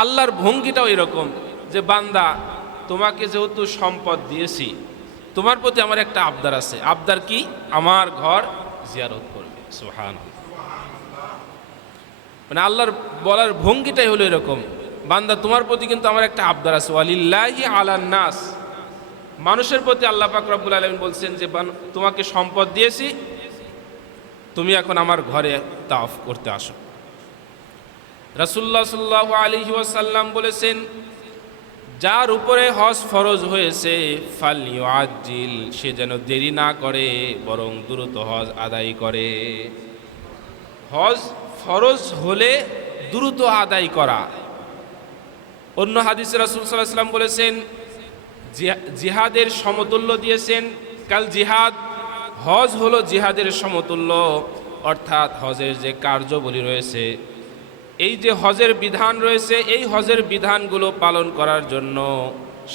আল্লাহর ভঙ্গিটাও এরকম যে বান্দা তোমাকে যেহেতু সম্পদ দিয়েছি, তোমার প্রতি আমার একটা আবদার আছে। আবদার কি? আমার ঘর জিয়ারত করবে। সুবহানাল্লাহ। মানে আল্লাহর বলার ভঙ্গিটাই হলো এরকম, বান্দা তোমার প্রতি কিন্তু আমার একটা আবদার আছে। ওয়ালিল্লাহি আলান নাস, মানুষের প্রতি আল্লাহ পাক রব্বুল আলামিন বলছেন যে তোমাকে সম্পদ দিয়েছি, তুমি এখন আমার ঘরে তাওয়াফ করতে আসো। রাসূলুল্লাহ সাল্লাল্লাহু আলাইহি ওয়াসাল্লাম বলেছেন, যার উপরে হজ ফরজ হয়েছে ফালইউআজ্জিল, সে যেন দেরি না করে বরং দ্রুত হজ আদায় করে। হজ ফরজ হলে দ্রুত আদায় করা। অন্য হাদিসে রাসূল সাল্লাল্লাহু আলাইহি ওয়াসাল্লাম বলেছেন, জিহাদের সমতুল্য দিয়েছেন কাল জিহাদ, হজ হলো জিহাদের সমতুল্য। অর্থাৎ হজের যে কার্যবলী রয়েছে, এই যে হজের বিধান রয়েছে, এই হজের বিধানগুলো পালন করার জন্য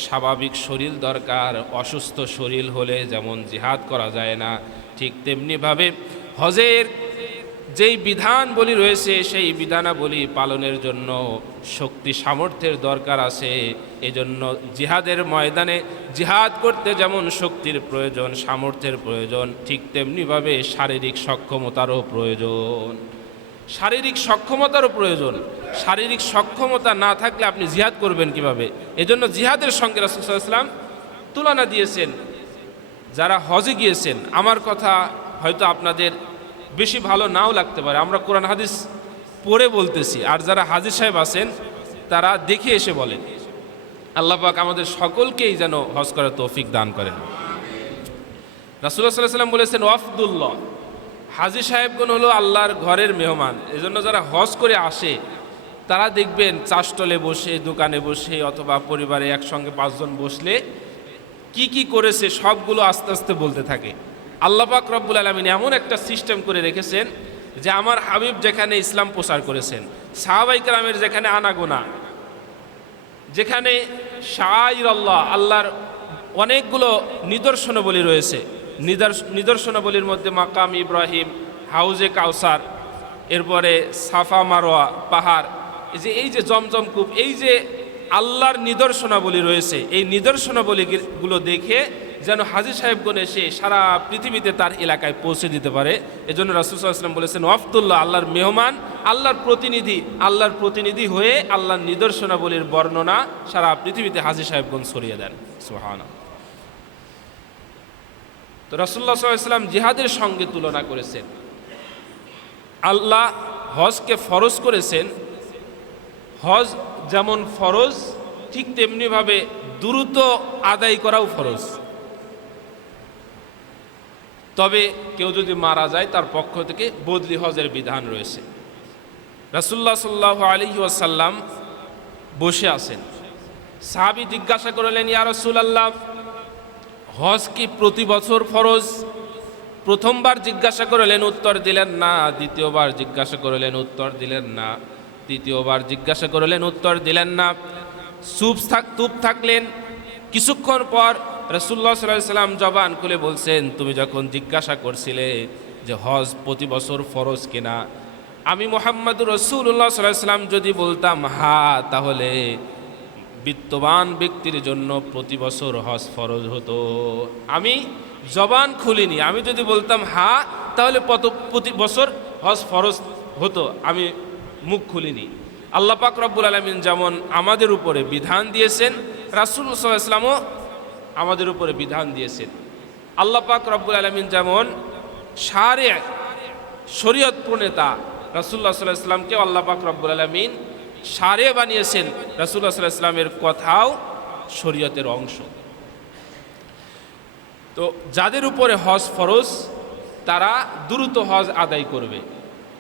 স্বাভাবিক শরীর দরকার। অসুস্থ শরীর হলে যেমন জিহাদ করা যায় না, ঠিক তেমনিভাবে হজের যেই বিধানবলী রয়েছে সেই বিধানাবলী পালনের জন্য শক্তি সামর্থ্যের দরকার আছে। এজন্য জিহাদের ময়দানে জিহাদ করতে যেমন শক্তির প্রয়োজন, সামর্থ্যের প্রয়োজন, ঠিক তেমনিভাবে শারীরিক সক্ষমতারও প্রয়োজন। শারীরিক সক্ষমতারও প্রয়োজন। শারীরিক সক্ষমতা না থাকলে আপনি জিহাদ করবেন কিভাবে? এজন্য জিহাদের সঙ্গে রাসূল সাল্লাল্লাহু আলাইহি ওয়াসাল্লাম তুলনা দিয়েছেন। যারা হজে গিয়েছেন, আমার কথা হয়তো আপনাদের বেশি ভালো নাও লাগতে পারে, আমরা কোরআন হাদিস পড়ে বলতেছি, আর যারা হাজী সাহেব আছেন তারা দেখে এসে বলেন। আল্লাহ পাক আমাদের সকলকেই যেন হজ করার তৌফিক দান করেন। রাসূলুল্লাহ সাল্লাল্লাহু আলাইহি ওয়াসাল্লাম বলেছেন, ওয়াফদুল্লাহ, হাজী সাহেবগণ হলো আল্লাহর ঘরের মেহমান। এজন্য যারা হজ করে আসে তারা দেখবেন চাষটলে বসে, দোকানে বসে, অথবা পরিবারে একসঙ্গে 5 জন বসলে কি কি করেছে সবগুলো আস্তে আস্তে বলতে থাকে। আল্লাহ পাক রব্বুল আলামিন এমন একটা সিস্টেম করে রেখেছেন যে আমার হাবিব যেখানে ইসলাম প্রচার করেছেন, সাহাবায়ে কেরামের যেখানে আনাগোনা, যেখানে শাআইর আল্লাহ, আল্লাহর অনেকগুলো নিদর্শনাবলী রয়েছে, নিদর্শনাবলীর মধ্যে মাকাম ইব্রাহিম, হাউজে কাউসার, এরপরে সাফা মারোয়া পাহাড়, এই যে জমজম কূপ, এই যে আল্লাহর নিদর্শনাবলী রয়েছে, এই নিদর্শনাবলীগুলো দেখে যেন হাজী সাহেবগণ এসে সারা পৃথিবীতে তার এলাকায় পৌঁছে দিতে পারে। এজন্য রাসূল সাল্লাল্লাহু আলাইহি ওয়াসাল্লাম বলেছেন, ওয়াফদুল্লাহ, আল্লাহর মেহমান, আল্লাহর প্রতিনিধি হয়ে আল্লাহর নিদর্শনাবলীর বর্ণনা সারা পৃথিবীতে হাজী সাহেবগণ ছড়িয়ে দেন। সুবহানাল্লাহ। তো রাসূলুল্লাহ সাল্লাল্লাহু আলাইহি ওয়াসাল্লাম জিহাদের সঙ্গে তুলনা করেছেন। আল্লাহ হজকে ফরজ করেছেন, হজ যেমন ফরজ ঠিক তেমনিভাবে দ্রুত আদায় করাও ফরজ। তবে কেউ যদি মারা যায় তার পক্ষ থেকে বদলি হজের বিধান রয়েছে। রাসূলুল্লাহ সাল্লাল্লাহু আলাইহি ওয়াসাল্লাম বসে আছেন, সাহাবী জিজ্ঞাসা করলেন, ইয়া রাসূলুল্লাহ, হজ কি প্রতি বছর ফরজ? প্রথমবার জিজ্ঞাসা করলেন, উত্তর দিলেন না। দ্বিতীয়বার জিজ্ঞাসা করলেন, উত্তর দিলেন না। তৃতীয়বার জিজ্ঞাসা করলেন, উত্তর দিলেন না। চুপ থাকলেন। কিছুক্ষণ পর রাসূলুল্লাহ সাল্লাল্লাহু আলাইহি ওয়াসাল্লাম জবান খুলে বলছেন, তুমি যখন জিজ্ঞাসা করছিলে যে হজ প্রতি বছর ফরজ কিনা, আমি মুহাম্মদুর রাসূলুল্লাহ সাল্লাল্লাহু আলাইহি ওয়াসাল্লাম যদি বলতাম হ্যাঁ, তাহলে বিত্তবান ব্যক্তির জন্য প্রতি বছর হজ ফরজ হতো। আমি জবান খুলিনি, আমি যদি বলতাম হ্যাঁ, তাহলে প্রতি বছর হজ ফরজ হতো, আমি মুখ খুলিনি। আল্লাহ পাক রব্বুল আলামিন যেমন আমাদের উপরে বিধান দিয়েছেন, রাসূল সাল্লাল্লাহু আলাইহি ওয়াসাল্লামও আমাদের উপরে বিধান দিয়েছেন। আল্লাহ পাক রব্বুল আলামিন যেমন শরীয়ত প্রণেতা রাসূলুল্লাহ সাল্লাল্লাহু আলাইহি ওয়াসাল্লামকে আল্লাহ পাক রব্বুল আলামিন বানিয়েছেন, রাসূলুল্লাহ সাল্লাল্লাহু আলাইহি ওয়াসাল্লামের কথাও শরীয়তের অংশ। তো যাদের উপরে হজ ফরজ তারা দ্রুত হজ আদায় করবে।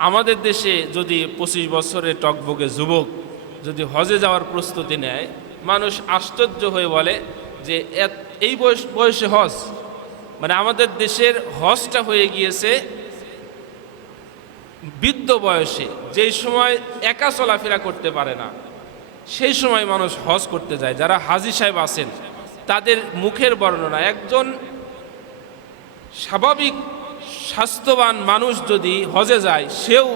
আমাদের দেশে যদি 25 বছরের টকবগে যুবক যদি হজে যাওয়ার প্রস্তুতি নেয়, মানুষ আশ্চর্য হয়ে বলে যে এই বয়সে হজ, মানে আমাদের দেশের হজটা হয়ে গিয়েছে বৃদ্ধ বয়সে, যেই সময় একা চলাফেরা করতে পারে না, সেই সময় মানুষ হজ করতে যায়। যারা হাজী সাহেব আছেন তাদের মুখের বর্ণনা, একজন স্বাভাবিক স্বাস্থ্যবান মানুষ যদি হজে যায়, সেও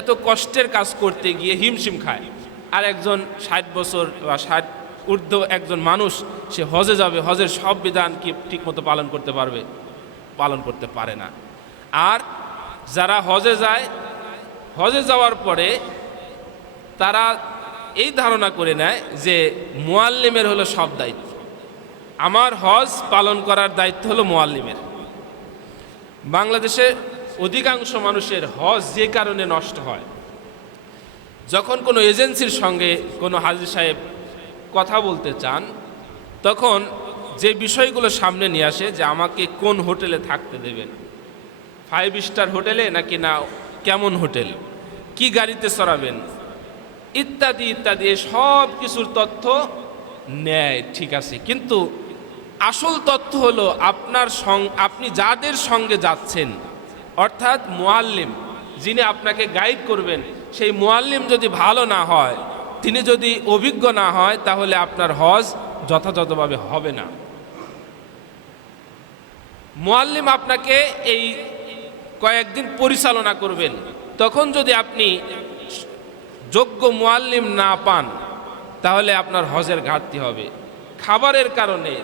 এত কষ্টের কাজ করতে গিয়ে হিমশিম খায়। আর একজন 60 বছর বা 60 ঊর্ধ্ব একজন মানুষ সে হজে যাবে, হজের সব বিধান কি ঠিকমতো পালন করতে পারবে? পালন করতে পারে না। আর যারা হজে যায়, হজে যাওয়ার পরে তারা এই ধারণা করে নেয় যে মুআল্লিমের হলো সব দায়িত্ব, আমার হজ পালন করার দায়িত্ব হলো মুআল্লিমের। বাংলাদেশে অধিকাংশ মানুষের হজ যে কারণে নষ্ট হয়, যখন কোনো এজেন্সির সঙ্গে কোনো হাজী সাহেব কথা বলতে চান, তখন যে বিষয়গুলো সামনে নিয়ে আসে যে আমাকে কোন হোটেলে থাকতে দেবেন, 5 স্টার হোটেলে নাকি না কেমন হোটেল, কি গাড়িতে চড়াবেন, ইত্যাদি ইত্যাদি, সব কিছুর তথ্য নেয়, ঠিক আছে। কিন্তু আসল তথ্য হলো আপনি যাদের সঙ্গে যাচ্ছেন, অর্থাৎ মুআল্লিম যিনি আপনাকে গাইড করবেন, সেই মুআল্লিম যদি ভালো না হয়, তিনি যদি অভিজ্ঞ না হয়, তাহলে আপনার হজ যথাযথভাবে হবে না। মুআল্লিম আপনাকে এই কয়েকদিন পরিচালনা করবেন, তখন যদি আপনি যোগ্য মুআল্লিম না পান, তাহলে আপনার হজের ঘাটতি হবে। খাবারের কারণে,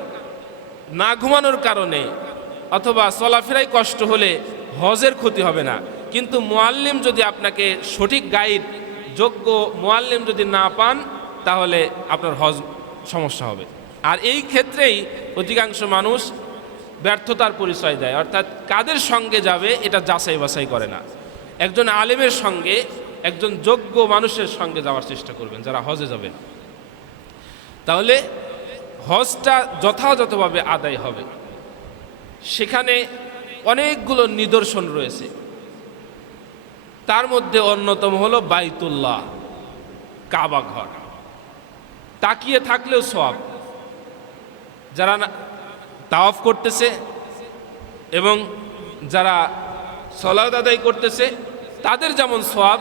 না ঘুমানোর কারণে, অথবা চলাফেরায় কষ্ট হলে হজের ক্ষতি হবে না। কিন্তু মুআল্লিম যদি আপনাকে সঠিক গাইড, যোগ্য মুআল্লিম যদি না পান, তাহলে আপনার হজ সমস্যা হবে। আর এই ক্ষেত্রেই অধিকাংশ মানুষ ব্যর্থতার পরিচয় দেয়, অর্থাৎ কাদের সঙ্গে যাবে এটা যাচাই বাছাই করে না। একজন আলেমের সঙ্গে, একজন যোগ্য মানুষের সঙ্গে যাওয়ার চেষ্টা করবেন যারা হজে যাবেন, তাহলে হজটা যথাযথভাবে আদায় হবে। সেখানে অনেকগুলো নিদর্শন রয়েছে, তার মধ্যে অন্যতম হলো বাইতুল্লাহ, কাবা ঘর। তাকিয়ে থাকলেও সওয়াব, যারা তাওয়াফ করতেছে এবং যারা সালাত আদায় করতেছে তাদের যেমন সওয়াব,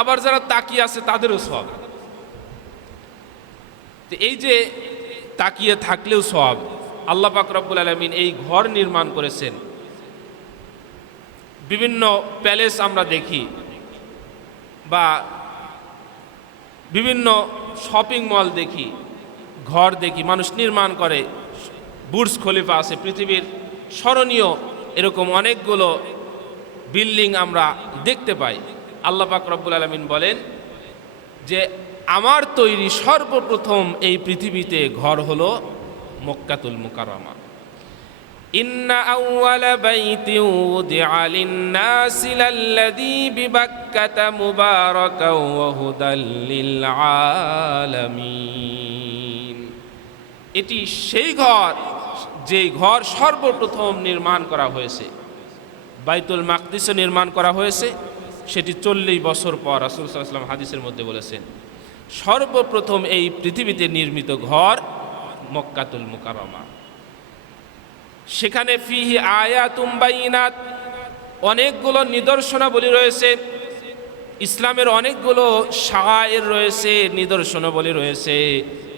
আবার যারা তাকিয়ে আছে তাদেরও সওয়াব। তো এই যে তাকিয়ে থাকলেও সওয়াব, আল্লাহ পাক রব্বুল আলামিন এই ঘর নির্মাণ করেছেন। বিভিন্ন প্যালেস আমরা দেখি বা বিভিন্ন শপিং মল দেখি, ঘর দেখি, মানুষ নির্মাণ করে। বুর্জ খলিফা আছে, পৃথিবীর স্মরণীয় এরকম অনেকগুলো বিল্ডিং আমরা দেখতে পাই। আল্লাহ পাক রব্বুল আলামিন বলেন যে আমার তৈরি সর্বপ্রথম এই পৃথিবীতে ঘর হলো মক্কাতুল মুকাররমা। ইন্না আউওয়ালা বাইতিন উদিআ লিন-নাসি লাল্লাযী বিবাক্কাতা মুবারাকান ওয়া হুদাল লিল আলামিন। এটি সেই ঘর, যে ঘর সর্বপ্রথম নির্মাণ করা হয়েছে। বাইতুল মাকদিসে নির্মাণ করা হয়েছে, সেটি 40 বছর পর রাসূল সাল্লাল্লাহু আলাইহি ওয়াসাল্লাম হাদিসের মধ্যে বলেছেন সর্বপ্রথম এই পৃথিবীতে নির্মিত ঘর মক্কাতুল মুকাররমা। সেখানে ফিহি আয়াতুম বাইনাত, অনেকগুলো নিদর্শনাবলী রয়েছে, ইসলামের অনেকগুলো শাআইর রয়েছে, নিদর্শনাবলী রয়েছে।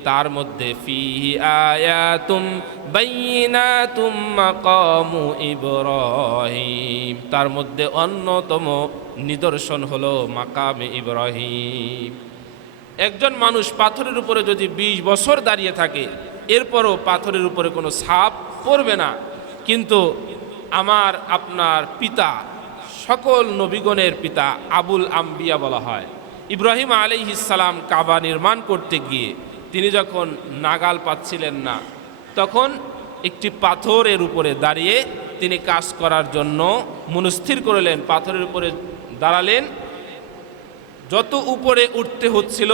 তার মধ্যে ফিহি আয়াতুম বাইনাতুম মাকামু ইব্রাহিম, তার মধ্যে অন্যতম নিদর্শন হলো মাকামে ইব্রাহিম। একজন মানুষ পাথরের উপরে যদি 20 বছর দাঁড়িয়ে থাকে, এরপরও পাথরের উপরে কোনো ছাপ পড়বে না। কিন্তু আমার আপনার পিতা, সকল নবীগণের পিতা, আবুল আম্বিয়া বলা হয়, ইব্রাহিম আলাইহিস সালাম কাবা নির্মাণ করতে গিয়ে তিনি যখন নাগাল পাচ্ছিলেন না, তখন একটি পাথরের উপরে দাঁড়িয়ে তিনি কাজ করার জন্য মনস্থির করলেন। পাথরের উপরে দাঁড়ালেন, যত উপরে উঠতে হচ্ছিল,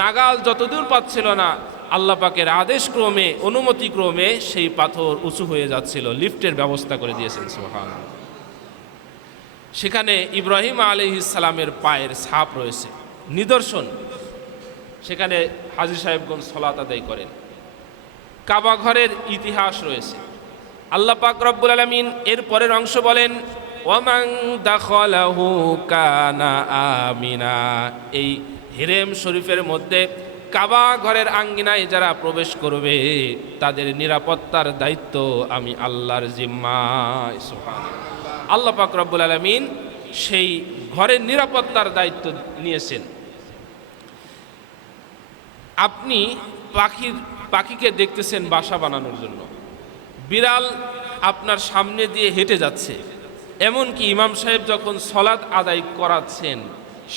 নাগাল যতদূর পাচ্ছিল না, আল্লাহ পাকের আদেশ ক্রমে, অনুমতি ক্রমে সেই পাথর উঁচু হয়ে যাচ্ছিল, লিফটের ব্যবস্থা করে দিয়েছেন সুবহানাল্লাহ। সেখানে ইব্রাহিম আলাইহিস সালামের পায়ের ছাপ রয়েছে, নিদর্শন। সেখানে হাজী সাহেবগণ সালাত আদায় করেন। কাবা ঘরের ইতিহাস রয়েছে। আল্লাহ পাক রব্বুল আলামিন এর পরের অংশ বলেন ওয়ামান দাখালাহু কানা আমিনা। এই হিরেম শরীফের মধ্যে কাবা ঘরের আঙ্গিনায় যারা প্রবেশ করবে তাদের নিরাপত্তার দায়িত্ব আমি আল্লাহর জিম্মায়। সুবহানাল্লাহ। আল্লাহ পাক রব্বুল আলামিন সেই ঘরের নিরাপত্তার দায়িত্ব নিয়েছেন। আপনি পাখিকে দেখতেছেন বাসা বানানোর জন্য, বিড়াল আপনার সামনে দিয়ে হেঁটে যাচ্ছে, এমনকি ইমাম সাহেব যখন সলাৎ আদায় করাচ্ছেন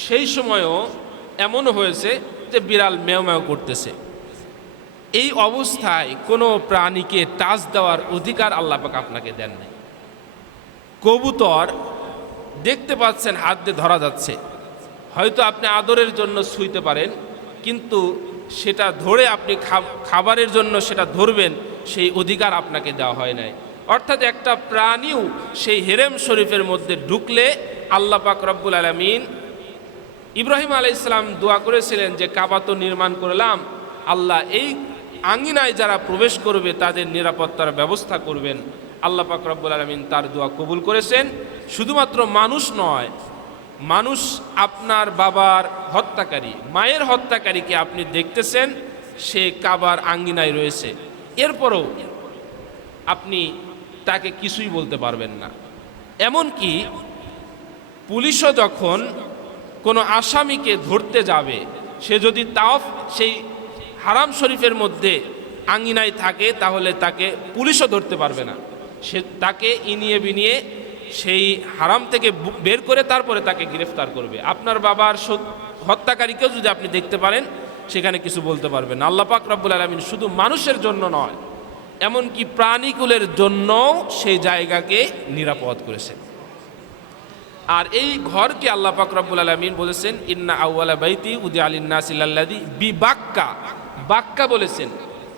সেই সময়ও এমনও হয়েছে যে বিড়াল মেও মেও করতেছে। এই অবস্থায় কোনো প্রাণীকে টাচ দেওয়ার অধিকার আল্লাহ পাক আপনাকে দেন নাই। কবুতর দেখতে পাচ্ছেন হাত দিয়ে ধরা যাচ্ছে, হয়তো আপনি আদরের জন্য ছুঁইতে পারেন, কিন্তু সেটা ধরে আপনি খাবারের জন্য সেটা ধরবেন সেই অধিকার আপনাকে দেওয়া হয় নাই। অর্থাৎ একটা প্রাণীও সেই হেরেম শরীফের মধ্যে ঢুকলে আল্লাহ পাক রব্বুল আলামিন, ইব্রাহিম আলাইহিস সালাম দোয়া করেছিলেন যে কাবা তো নির্মাণ করলাম, আল্লাহ এই আঙ্গিনায় যারা প্রবেশ করবে তাদের নিরাপত্তার ব্যবস্থা করবেন। আল্লাহ পাক রব্বুল আলামিন তার দোয়া কবুল করেছেন। শুধুমাত্র মানুষ নয়, মানুষ আপনার বাবার হত্যাকারী, মায়ের হত্যাকারীকে আপনি দেখতেছেন, সে কাবার আঙ্গিনায় রয়েছে, এরপরও আপনি তাকে কিছুই বলতে পারবেন না। এমনকি পুলিশও যখন কোনো আসামিকে ধরতে যাবে, সে যদি তাও সেই হারাম শরীফের মধ্যে আঙ্গিনায় থাকে তাহলে তাকে পুলিশও ধরতে পারবে না। সে তাকে ইনিয়ে বিনিয়ে সেই হারাম থেকে বের করে তারপরে তাকে গ্রেফতার করবে। আপনার বাবার হত্যাকারীকেও যদি আপনি দেখতে পারেন, সেখানে কিছু বলতে পারবেন। আল্লাহ পাক রব্বুল আলামিন শুধু মানুষের জন্য নয়, এমনকি প্রাণীকুলের জন্য সেই জায়গাকে নিরাপদ করেছেন। আর এই ঘরকে আল্লাহ পাক রব্বুল আলামিন বলেছেন ইন্না আউওয়ালা বাইতি উদিআ লিন-নাসি লাল্লাযী বিবাক্কা। বাক্কা বলেছেন,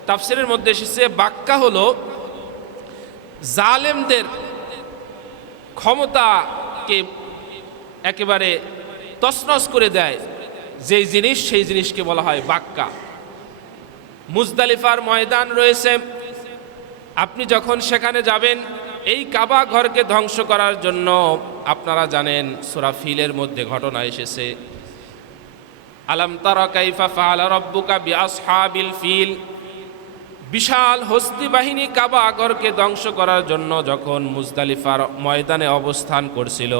তাফসীরের মধ্যে এসেছে বাক্কা হলো জালেমদের ক্ষমতাকে একেবারে তছনছ করে দেয় যেই জিনিস, সেই জিনিসকে বলা হয় বাক্কা। মুজদালিফার ময়দান রয়েছে, আপনি যখন সেখানে যাবেন, এই কাবা ঘরকে ধ্বংস করার জন্য আপনারা জানেন সূরা ফিলের মধ্যে ঘটনা এসেছে, আলাম তারা কাইফা ফাআলা রাব্বুকা বিআসহাবিল ফিল। বিশাল হস্তি বাহিনী কাবা ঘরকে ধ্বংস করার জন্য যখন মুজদালিফার ময়দানে অবস্থান করছিল,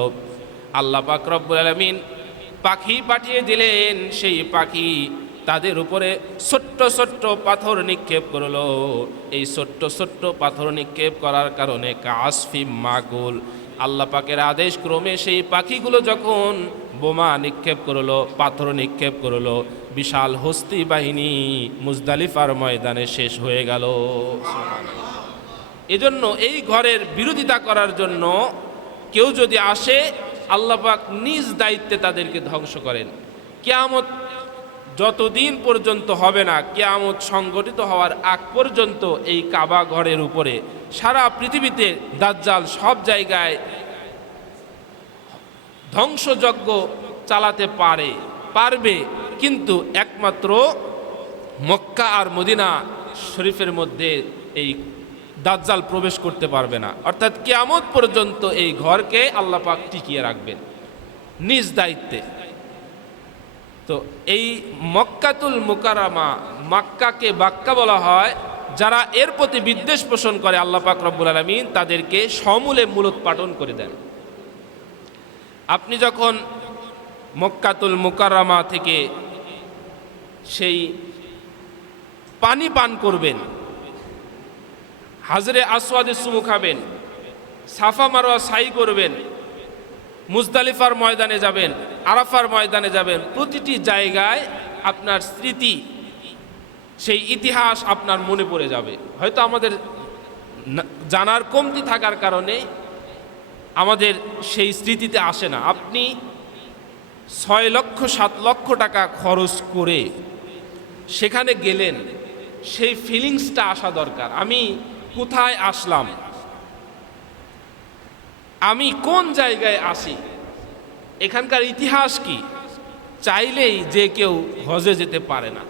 আল্লাহ পাক রব্বুল আলামিন পাখি পাঠিয়ে দিলেন। সেই পাখি তাদের উপরে ছোট্ট ছোট্ট পাথর নিক্ষেপ করলো। এই ছোট্ট ছোট্ট পাথর নিক্ষেপ করার কারণে কাসফিম মাগুল, আল্লাহ পাকের আদেশ ক্রমে সেই পাখিগুলো যখন বোমা নিক্ষেপ করলো, পাথর নিক্ষেপ করলো, বিশাল হস্তি বাহিনী মুজদালিফার ময়দানে শেষ হয়ে গেল। এজন্য এই ঘরের বিরোধিতা করার জন্য কেউ যদি আসে, আল্লাহ পাক নিজ দায়িত্বে তাদেরকে ধ্বংস করেন। কিয়ামত যতদিন পর্যন্ত হবে না, কিয়ামত সংগঠিত হওয়ার আগ পর্যন্ত এই কাবা ঘরের উপরে সারা পৃথিবীতে দাজ্জাল সব জায়গায় ধ্বংসযজ্ঞ চালাতে পারবে, কিন্তু একমাত্র মক্কা আর মদিনা শরীফের মধ্যে এই দাজ্জাল প্রবেশ করতে পারবে না। অর্থাৎ কিয়ামত পর্যন্ত এই ঘরকে আল্লাহ পাক টিকিয়ে রাখবেন নিজ দায়িত্বে। তো এই মক্কাতুল মুকাররমা, মক্কাকে বাক্কা বলা হয়, যারা এর প্রতি বিদ্বেষ পোষণ করে আল্লাহ পাক রব্বুল আলামিন তাদেরকে সমূলে মূলোৎপাটন করে দেন। আপনি যখন মক্কাতুল মুকাররমা থেকে সেই পানি পান করবেন, হাজরে আসওয়াদে চুমু খাবেন, সাফা মারওয়া সাই করবেন, মুজদালিফার ময়দানে যাবেন, আরাফার ময়দানে যাবেন, প্রতিটি জায়গায় আপনার স্মৃতি, সেই ইতিহাস আপনার মনে পড়ে যাবে। হয়তো আমাদের জানার কমতি থাকার কারণে আমাদের সেই স্মৃতিতে আসে না। আপনি 6 লক্ষ 7 লক্ষ টাকা খরচ করে সেখানে গেলেন, সেই ফিলিংসটা আসা দরকার। আমি কোথায় আসলাম, আমি কোন জায়গায় আসি, এখানকার ইতিহাস কি, চাইলেই যে কেউ হজে যেতে পারে না,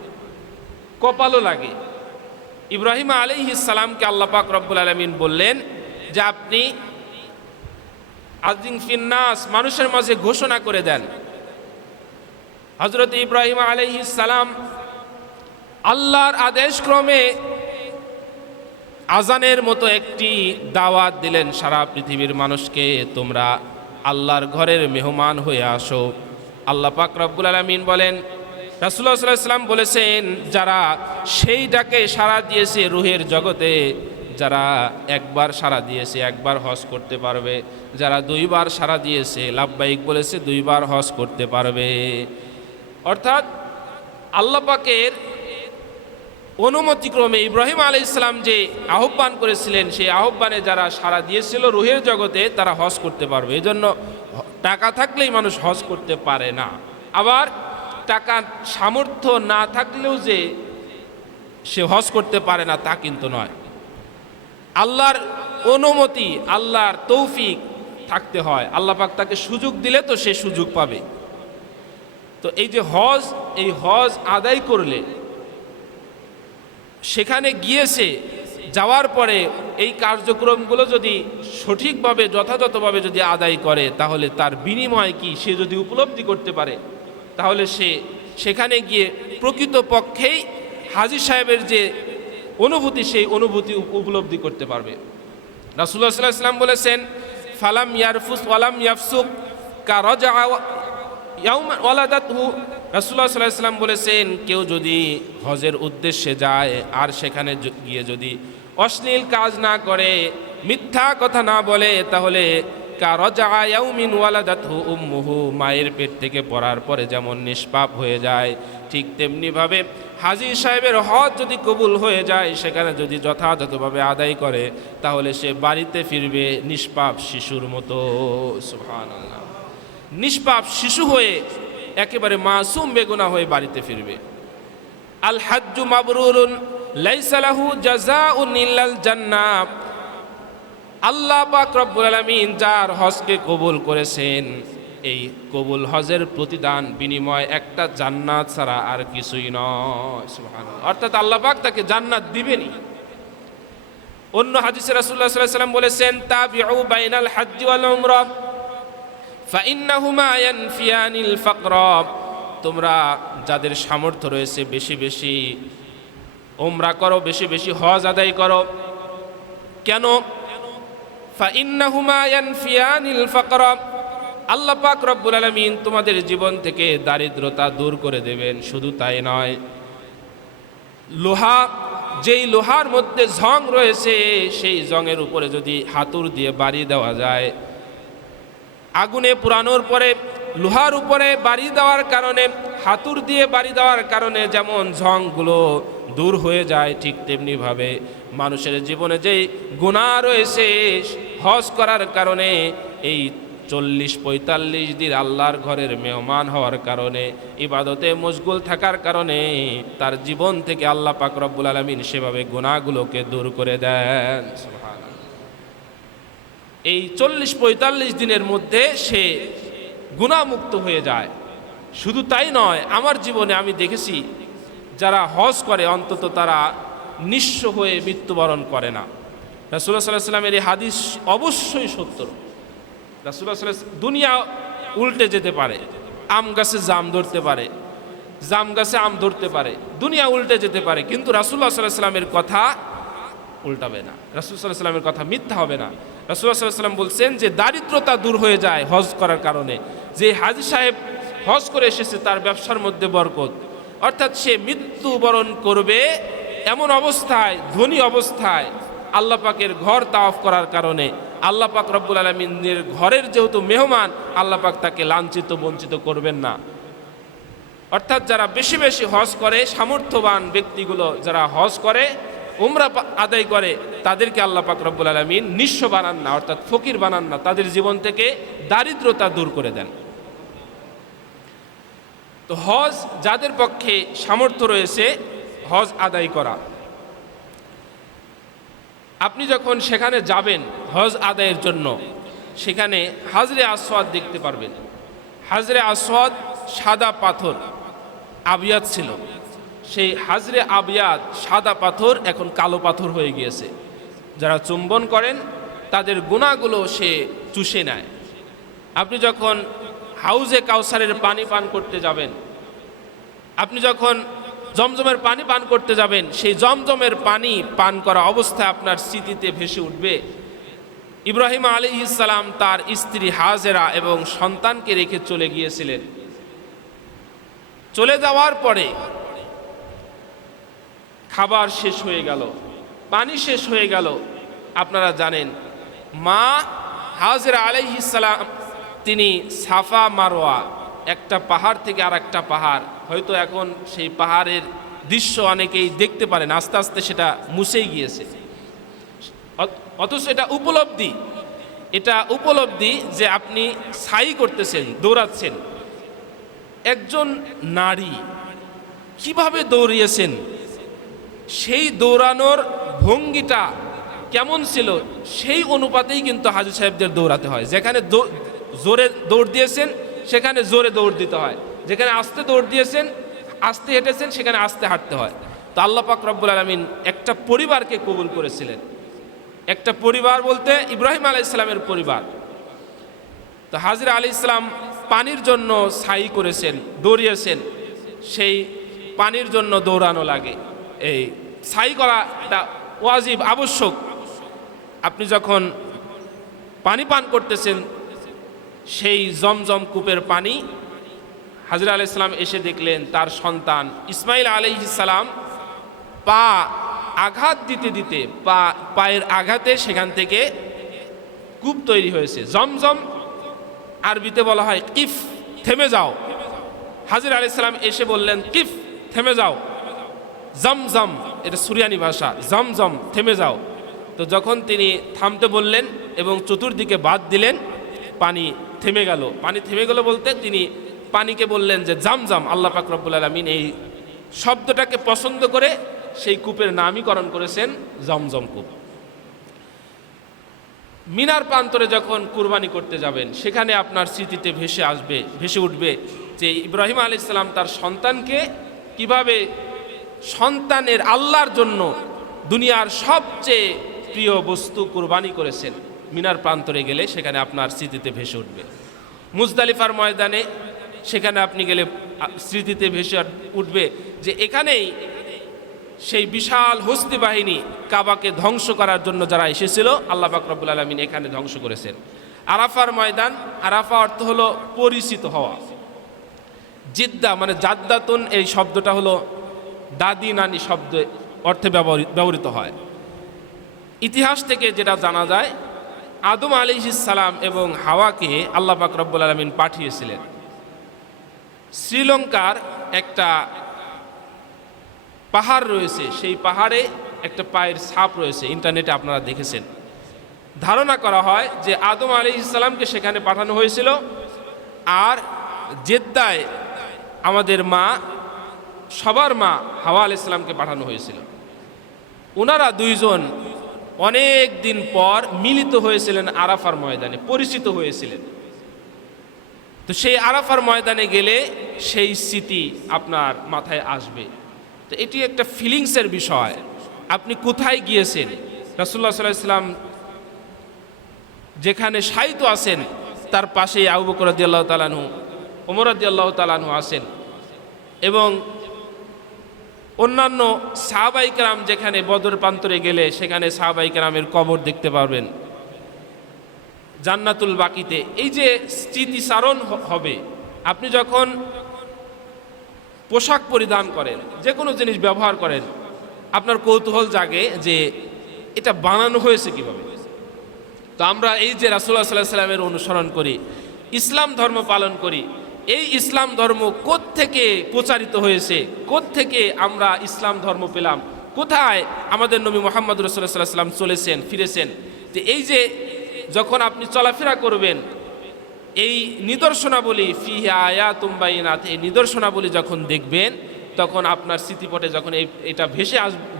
কপালও লাগে। ইব্রাহিম আলাইহিস সালামকে আল্লাহ পাক রব্বুল আলামিন বললেন যে আপনি আযিন ফিন্নাস, মানুষের মাঝে ঘোষণা করে দেন। হযরত ইব্রাহিম আলাইহিস সালাম আল্লাহর আদেশ ক্রমে আজানের মতো একটি দাওয়াত দিলেন সারা পৃথিবীর মানুষকে, তোমরা আল্লাহর ঘরের মেহমান হয়ে আসো। আল্লাহ পাক রব্বুল আলামিন বলেন রাসূলুল্লাহ সাল্লাল্লাহু আলাইহি ওয়াসাল্লাম বলেছেন, যারা সেই ডাকে সাড়া দিয়েছে রুহের জগতে, যারা একবার সাড়া দিয়েছে একবার হজ করতে পারবে, যারা দুইবার সাড়া দিয়েছে লাব্বাইক বলেছে দুইবার হজ করতে পারবে। অর্থাৎ আল্লাহ পাকের অনুমতিক্রমে ইব্রাহিম আলাইহিস সালাম যে আহ্বান করেছিলেন, সেই আহ্বানে যারা সাড়া দিয়েছিল রুহের জগতে, তারা হজ করতে পারবে। এই জন্য টাকা থাকলেই মানুষ হজ করতে পারে না, আবার টাকা সামর্থ্য না থাকলেও যে সে হজ করতে পারে না তা কিন্তু নয়। আল্লাহর অনুমতি, আল্লাহর তৌফিক থাকতে হয়। আল্লাহ পাক তাকে সুযোগ দিলে তো সে সুযোগ পাবে। তো এই যে হজ, এই হজ আদায় করলে, সেখানে গিয়েছে, যাওয়ার পরে এই কার্যক্রমগুলো যদি সঠিকভাবে যথাযথভাবে যদি আদায় করে, তাহলে তার বিনিময় কি সে যদি উপলব্ধি করতে পারে, তাহলে সে সেখানে গিয়ে প্রকৃতপক্ষেই হাজী সাহেবের যে অনুভূতি, সেই অনুভূতি উপলব্ধি করতে পারবে। রাসূলুল্লাহ সাল্লাল্লাহু আলাইহি ওয়াসাল্লাম বলেছেন, ফালাম ইয়ারফুস ওয়ালাম ইয়াফসুক কারাজা ইয়াউমা ওয়ালাদাতহু। রাসূলুল্লাহ সাল্লাল্লাহু আলাইহি ওয়াসাল্লাম বলেছেন, কেউ যদি হজের উদ্দেশ্যে যায় আর সেখানে গিয়ে যদি অশ্লীল কাজ না করে, মিথ্যা কথা না বলে, তাহলে কারাজা ইয়াউমিন ওয়ালাদাতহু উম্মুহু, মায়ের পেট থেকে পড়ার পরে যেমন নিষ্পাপ হয়ে যায়, ঠিক তেমনিভাবে হাজী সাহেবের হজ যদি কবুল হয়ে যায়, সেখানে যদি যথাযথভাবে আদায় করে, তাহলে সে বাড়িতে ফিরবে নিষ্পাপ শিশুর মতো। সুবহানাল্লাহ, নিষ্পাপ শিশু হয়ে একেবারে মাসুম বেগুনাহ হয়ে বাড়িতে ফিরবে। আল হাজ্জু মাবরুরুন লাইসা লাহু জাযাউন ইল্লাল জান্নাহ। আল্লাহ পাক রব্বুল আলামিন যার হজকে কবুল করেছেন, এই কবুল হজের প্রতিদান বিনিময় একটা জান্নাত ছাড়া আর কিছুই নয়। সুবহানাল্লাহ, অর্থাৎ আল্লাহ পাক তাকে জান্নাত দিবেনই। অন্য হাদিসে রাসূলুল্লাহ সাল্লাল্লাহু আলাইহি ওয়াসাল্লাম বলেছেন, তাবিউ বাইনাল হজ্জ ওয়াল উমরা ফাইন্নাহুমা ইয়ানফিয়ানিল ফাকর। তোমরা যাদের সামর্থ্য রয়েছে বেশি বেশি উমরা করো, বেশি বেশি হজ আদায় করো। কেন? ফাইন্নাহুমা ইয়ানফিয়ানিল ফাকর, আল্লাহ পাক রব্বুল আলামিন তোমাদের জীবন থেকে দারিদ্রতা দূর করে দেবেন। শুধু তাই নয়, লোহা, যেই লোহার মধ্যে জং রয়েছে, সেই জংয়ের উপরে যদি হাতুড় দিয়ে বাড়ি দেওয়া যায়, আগুনে পুরানোর পরে লোহার উপরে বাড়ি দেওয়ার কারণে, হাতুড় দিয়ে বাড়ি দেওয়ার কারণে যেমন জংগুলো দূর হয়ে যায়, ঠিক তেমনিভাবে মানুষের জীবনে যেই গুনাহ রয়েছে, হজ করার কারণে, এই 40-45 দিন আল্লাহর ঘরের মেহমান হওয়ার কারণে, ইবাদতে মশগুল থাকার কারণে তার জীবন থেকে আল্লাহ পাক রব্বুল আলামিন সেভাবে গুনাহগুলোকে দূর করে দেন। সুবহানাল্লাহ, এই 40-45 দিনের মধ্যে সে গুনাহমুক্ত হয়ে যায়। শুধু তাই নয়, আমার জীবনে আমি দেখেছি যারা হজ করে অন্তত তারা নিঃস্ব হয়ে মৃত্যুবরণ করে না। রাসূলুল্লাহ সাল্লাল্লাহু আলাইহি ওয়াসাল্লামের এই হাদিস অবশ্যই সত্য। রাসূলুল্লাহ সাল্লাল্লাহু আলাইহি ওয়াসাল্লাম, দুনিয়া উল্টে যেতে পারে, আম গাছে জাম ধরতে পারে, জাম গাছে আম ধরতে পারে, দুনিয়া উল্টে যেতে পারে, কিন্তু রাসূলুল্লাহ সাল্লাল্লাহু আলাইহি ওয়াসাল্লামের কথা উল্টাবে না, রাসূলুল্লাহ সাল্লাল্লাহু আলাইহি ওয়াসাল্লামের কথা মিথ্যা হবে না। রাসূলুল্লাহ সাল্লাল্লাহু আলাইহি ওয়াসাল্লাম বলছেন যে দারিদ্রতা দূর হয়ে যায় হজ করার কারণে। যে হাজী সাহেব হজ করে এসেছে তার ব্যবসার মধ্যে বরকত, অর্থাৎ সে মৃত্যুবরণ করবে এমন অবস্থায়, ধনী অবস্থায়, আল্লাহ পাকের ঘর তাওয়াফ করার কারণে। আল্লাহ পাক রব্বুল আলামিনের ঘরের যেহেতু মেহমান, আল্লাহ পাক তাকে লাঞ্ছিত বঞ্চিত করবেন না। অর্থাৎ যারা বেশি বেশি হজ করে, সামর্থ্যবান ব্যক্তিগুলো যারা হজ করে, উমরা আদায় করে, তাদেরকে আল্লাহ পাক রব্বুল আলামিন নিঃস্ব বানান না, অর্থাৎ ফকির বানান না, তাদের জীবন থেকে দারিদ্রতা দূর করে দেন। তো হজ যাদের পক্ষে সামর্থ্য রয়েছে হজ আদায় করা, আপনি যখন সেখানে যাবেন হজ আদায়ের জন্য, সেখানে হাজরে আসওয়াদ দেখতে পারবেন। হাজরে আসওয়াদ সাদা পাথর, আবিয়াদ ছিল, সেই হাজরে আবিয়াদ সাদা পাথর এখন কালো পাথর হয়ে গিয়েছে। যারা চুম্বন করেন তাদের গুনাহগুলো সে চুষে নেয়। আপনি যখন হাউজে কাউসারের পানি পান করতে যাবেন, আপনি যখন জমজমের পানি পান করতে যাবেন, সেই জমজমের পানি পান করা অবস্থায় আপনার স্মৃতিতে ভেসে উঠবে ইব্রাহিম আলাইহিস সালাম তার স্ত্রী হাজেরা এবং সন্তানকে রেখে চলে গিয়েছিলেন। চলে যাওয়ার পরে খাবার শেষ হয়ে গেল, পানি শেষ হয়ে গেল। আপনারা জানেন মা হাজরা আলাইহিস সালাম তিনি সাফা মারওয়া, একটা পাহাড় থেকে আর একটা পাহাড়, হয়তো এখন সেই পাহাড়ের দৃশ্য অনেকেই দেখতে পারেন, আস্তে আস্তে সেটা মুছেই গিয়েছে। অথচ এটা উপলব্ধি যে আপনি সাই করতেছেন, দৌড়াচ্ছেন। একজন নারী কিভাবে দৌড়িয়েছেন, সেই দৌড়ানোর ভঙ্গিটা কেমন ছিল, সেই অনুপাতেই কিন্তু হাজী সাহেবদের দৌড়াতে হয়। যেখানে জোরে দৌড় দিয়েছেন সেখানে জোরে দৌড় দিতে হয়, যেখানে আস্তে দৌড় দিয়েছেন, আস্তে হেঁটেছেন, সেখানে আস্তে হাঁটতে হয়। তো আল্লাহ পাক রব্বুল আলামিন একটা পরিবারকে কবুল করেছিলেন। একটা পরিবার বলতে ইব্রাহিম আলাইহিস সালামের পরিবার। তো হাজরা আলাইহিস সালাম পানির জন্য সাই করেছেন, দৌড়িয়েছেন। সেই পানির জন্য দৌড়ানো লাগে, এই সাই করা এটা ওয়াজিব, আবশ্যক। আপনি যখন পানি পান করতেছেন, সেই জমজম কূপের পানি হাজরা আলাইহিস সালাম এসে দেখলেন তার সন্তান ইসমাইল আলাইহিস সালাম পা আঘাত দিতে দিতে পায়ের আঘাতে সেখান থেকে কূপ তৈরি হয়েছে। জমজম আরবিতে বলা হয় কিফ, থেমে যাও। হাজরা আলাইহিস সালাম এসে বললেন কিফ, থেমে যাও। জমজম, এটা সুরিয়ানি ভাষা, জমজম, থেমে যাও। তো যখন তিনি থামতে বললেন এবং চতুর্দিকে বাদ দিলেন, পানি থেমে গেল। পানি থেমে গেল বলতে তিনি পানিকে বললেন যে জামজাম। আল্লাহ পাক রব্বুল আলামিন এই শব্দটাকে পছন্দ করে সেই কূপের নামকরণ করেছেন জমজম কূপ। মিনার প্রান্তরে যখন কুরবানি করতে যাবেন, সেখানে আপনার স্মৃতিতে ভেসে উঠবে যে ইব্রাহিম আলাইহিস সালাম তার সন্তানকে কিভাবে সন্তানের আল্লাহর জন্য দুনিয়ার সবচেয়ে প্রিয় বস্তু কুরবানি করেছেন। মিনার প্রান্তরে গেলে সেখানে আপনার স্মৃতিতে ভেসে উঠবে। মুজদালিফার ময়দানে সেখানে আপনি গেলে স্মৃতিতে ভেসে উঠবে যে এখানেই সেই বিশাল হস্তি বাহিনী কাবাকে ধ্বংস করার জন্য যারা এসেছিল, আল্লাহ পাক রব্বুল আলামিন এখানে ধ্বংস করেছেন। আরাফার ময়দান, আরাফা অর্থ হলো পরিচিত হওয়া। জিদ্দা মানে জাদ্দাতুন, এই শব্দটা হলো দাদি নানি শব্দ অর্থে ব্যবহৃত হয়। ইতিহাস থেকে যেটা জানা যায়, আদম আলাইহিস সালাম এবং হাওয়াকে আল্লাহ পাক রব্বুল আলামিন পাঠিয়েছিলেন। শ্রীলঙ্কার একটা পাহাড় রয়েছে, সেই পাহাড়ে একটা পায়ের ছাপ রয়েছে, ইন্টারনেটে আপনারা দেখেছেন। ধারণা করা হয় যে আদম আলাইহিস সালামকে সেখানে পাঠানো হয়েছিল, আর জেদ্দায় আমাদের মা, সবার মা হাওয়া আলাইহিস সালামকে পাঠানো হয়েছিল। ওনারা দুইজন অনেক দিন পর মিলিত হয়েছিলেন আরাফার ময়দানে, পরিচিত হয়েছিলেন। তো সেই আরাফার ময়দানে গেলে সেই স্মৃতি আপনার মাথায় আসবে। তো এটি একটা ফিলিংসের বিষয়। আপনি কোথায় গিয়েছেন, রাসূলুল্লাহ সাল্লাল্লাহু আলাইহি ওয়াসাল্লাম যেখানে শায়িত আছেন তার পাশেই আবু বকর রাদিয়াল্লাহু তাআলা আনহু, ওমর রাদিয়াল্লাহু তাআলা আনহু আছেন, এবং অন্যান্য সাহাবায়ে কেরাম যেখানে বদর প্রান্তরে গেলে সেখানে সাহাবায়ে কেরামের কবর দেখতে পারবেন। জান্নাতুল বাকিতে এই যে স্মৃতিচারণ হবে, আপনি যখন পোশাক পরিধান করেন, যে কোনো জিনিস ব্যবহার করেন, আপনার কৌতূহল জাগে যে এটা বানানো হয়েছে কিভাবে। তো আমরা এই যে রাসূলুল্লাহ সাল্লাল্লাহু আলাইহি ওয়াসাল্লামের অনুসরণ করি, ইসলাম ধর্ম পালন করি, এই ইসলাম ধর্ম কোত্থেকে প্রচারিত হয়েছে, কোত্থেকে আমরা ইসলাম ধর্ম পেলাম, কোথায় আমাদের নবী মুহাম্মদ রাসূলুল্লাহ সাল্লাল্লাহু আলাইহি ওয়াসাল্লাম চলেছেন, ফিরেছেন। তো এই যে যখন আপনি চলাফেরা করবেন, এই নিদর্শনাবলী ফিহি আয়াতুম বাইনাত, এই নিদর্শনাবলী যখন দেখবেন, তখন আপনার স্মৃতিপটে যখন এটা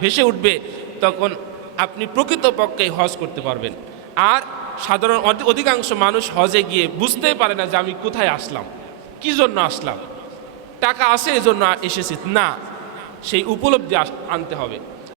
ভেসে উঠবে, তখন আপনি প্রকৃতপক্ষে হজ করতে পারবেন। আর সাধারণ অধিকাংশ মানুষ হজে গিয়ে বুঝতেই পারে না যে আমি কোথায় আসলাম, কি জন্য আসলাম, টাকা আছে এজন্য এসেছি না, সেই উপলব্ধি আনতে হবে।